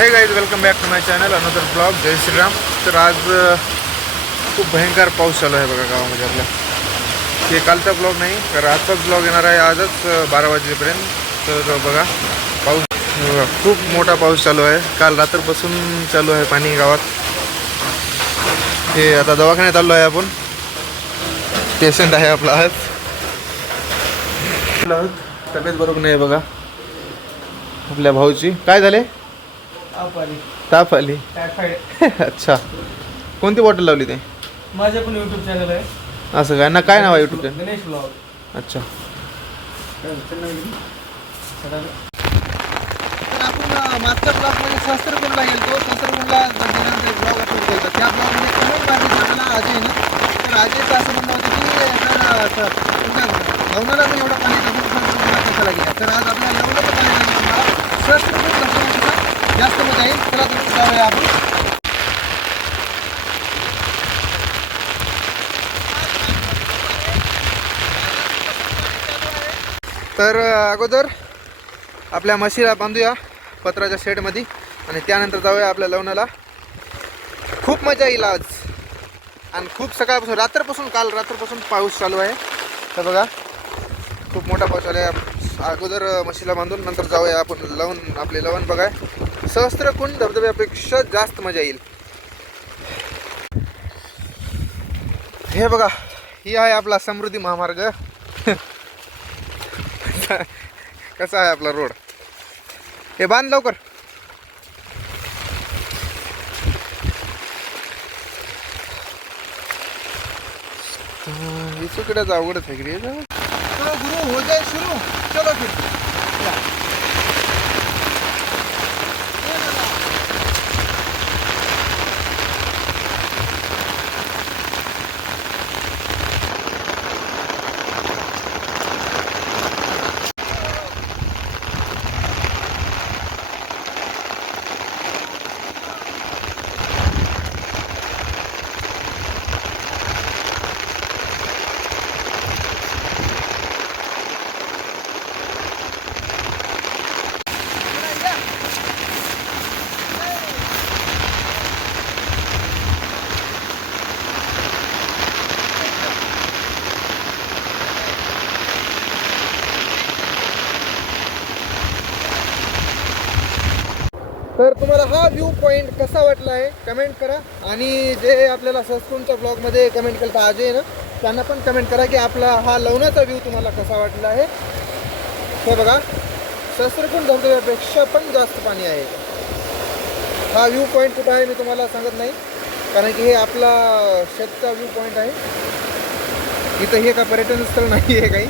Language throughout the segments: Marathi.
Hey guys welcome back to my channel another blog जय श्रीराम तर आज खूप भयंकर पाऊस चालू आहे बघा गावामध्ये आपल्या. हे कालचा ब्लॉग नाही तर आजचाच ब्लॉग येणार आहे आजच बारा वाजेपर्यंत. तर बघा पाऊस बघा, खूप मोठा पाऊस चालू आहे. काल रात्रपासून चालू आहे पाणी गावात. हे आता दवाखान्यात आलो आहे आपण. पेशंट आहे आपला आज. तब्येत बरोबर नाही बघा. आपल्या भाऊची. काय झाले? ताप आली. अच्छा. कोणती बॉटल लावली ते? माझं पण युट्यूब चॅनल आहे. असं काय ना काय नाव आहे युट्यूबचं गणेश ब्लॉग अच्छा. तर आपण मागच्या ब्लॉगमध्ये सहस्त्रकुंडला गेलो सहस्त्रकुंडला ब्लॉग अपलोड केला. त्या ब्लॉगमध्ये कमेंट मारली आपल्याला अजयनं तर अजयचं असं म्हणणं होतं की पण एवढं पाणी टाकून सहस्त्रकुंडला कशाला गेला. तर आज आपल्या लग्नाचं पाणी जास्त चला तुम्ही जाऊया आपण. तर अगोदर आपल्या म्हशीला बांधूया पत्राच्या शेडमध्ये आणि त्यानंतर जाऊया आपल्या लग्नाला. खूप मजा येईल आज. आणि खूप सकाळपासून रात्रपासून काल रात्रपासून पाऊस चालू आहे. तर बघा खूप मोठा पाऊस चालू आहे अगोदर म्हशीला बांधून नंतर जाऊया आपण लवण आपले लवण बघाय. सहस्त्रकुंड धबधब्यापेक्षा जास्त मजा येईल. हे बघा ही आहे आपला समृद्धी महामार्ग. कसा आहे आपला रोड? हे बांध लवकर. चुकड्याचं अवघडच आहे गुरु हो जाए शुरू चलो फिर. तर तुम्हाला हा व्ह्यू पॉईंट कसा वाटला आहे कमेंट करा. आणि जे आपल्याला सस्कूनच्या ब्लॉगमध्ये कमेंट केलं होतं अजय ना त्यांना पण कमेंट करा की आपला हा लवणाचा व्ह्यू तुम्हाला कसा वाटला आहे. हे बघा सहस्त्रकुंड धबधब्यापेक्षा पण जास्त पाणी आहे. हा व्ह्यू पॉईंट कुठं आहे मी तुम्हाला सांगत नाही. कारण की हे आपला शेतचा व्ह्यू पॉईंट आहे. इथं हे का पर्यटन स्थळ नाही आहे काही.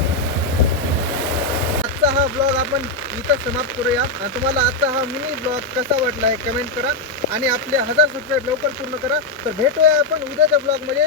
हा ब्लॉग आपण इथं समाप्त करूया. आणि तुम्हाला आता हा मिनी ब्लॉग कसा वाटला आहे कमेंट करा आणि आपले हजार सबस्क्राईब लवकर पूर्ण करा. तर भेटूया आपण उद्याच्या ब्लॉगमध्ये